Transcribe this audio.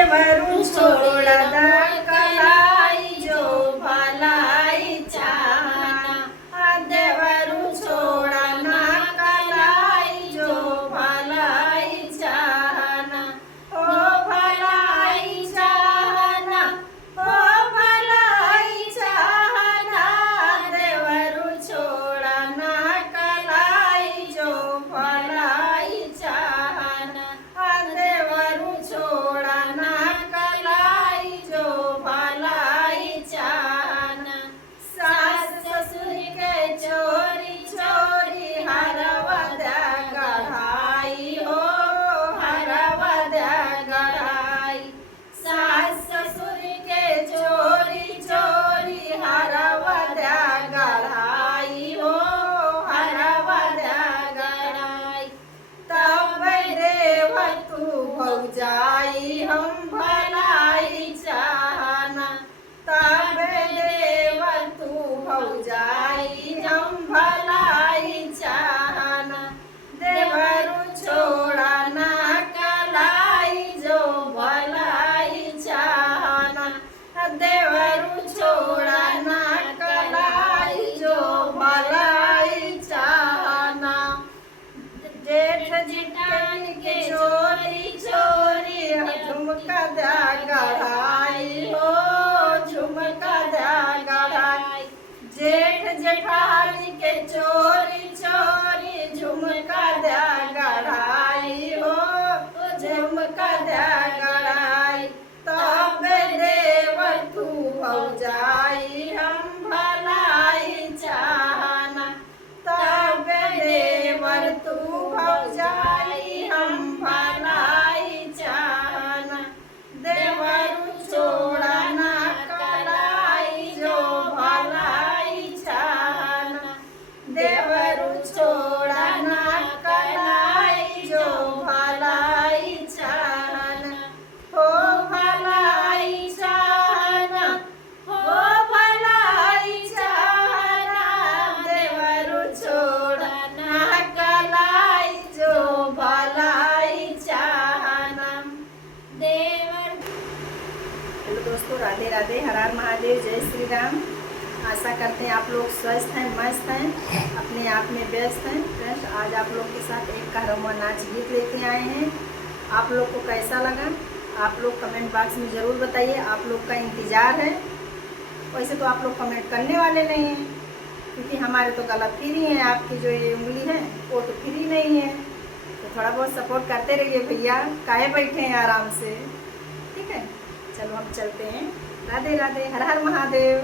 देवरू छोड़ द कलाई जो भलाई चाहना, देवरू छोड़ ना कलाई जो भलाई चाहना, ओ भलाई चाहना, ओ भलाई चाहना, देवरू छोड़ ना कलाई जो भलाई चाहना, देवरू छोड़ ना कलाई जो भलाई चाहना। सास ससुर के चोरी चोरी हरवद गढ़ाई हो, हरवद गढ़ाई, सास ससुर के चोरी चोरी हरवद गढ़ाई हो, हरवद गढ़ाई। तब देव तू भौजाई हम भलाई चाहना, तब देव तू भौजाई हम भलाई चाहना, देवरू छोड़ा ना कलाई जो भलाई चाहना, देवरू छोड़ा ना कलाई जो भलाई चाहना। जेठ जिठान के चोरी चोरी झुमका दा गढ़ाई हो, झुमका दा गढ़ाई, जेठ जेठान के चोरी चोरी झुमका दा गढ़ाई हो, झुमका दा गढ़ाई। तब देव तू भौजाई हम भलाई चाहना, तब देवर तू भौजाई हम भलाई चाहना, देवरू छोड़ा ना कलाई जो भलाई चाहना, देवरू छोड़ा ना कलाई जो भलाई चाहना, हो भलाई चाहना, हो भलाई चाहना, देवरू छोड़ा ना कलाई जो भलाई चाहना। देवर। हेलो दोस्तों, राधे राधे, हर हर महादेव, जय श्री राम। आशा करते हैं आप लोग स्वस्थ हैं, मस्त हैं, अपने आप में व्यस्त हैं। फ्रेंड्स, आज आप लोग के साथ एक कहरवा नाच गीत लेके आए हैं। आप लोग को कैसा लगा आप लोग कमेंट बॉक्स में ज़रूर बताइए। आप लोग का इंतज़ार है। वैसे तो आप लोग कमेंट करने वाले नहीं हैं, क्योंकि हमारे तो गला फ्री है, आपकी जो ये उंगली है वो तो फ्री नहीं है। तो थोड़ा बहुत सपोर्ट करते रहिए भैया, काहे बैठे हैं आराम से। ठीक है, चलो हम चलते हैं। राधे राधे, हर हर महादेव।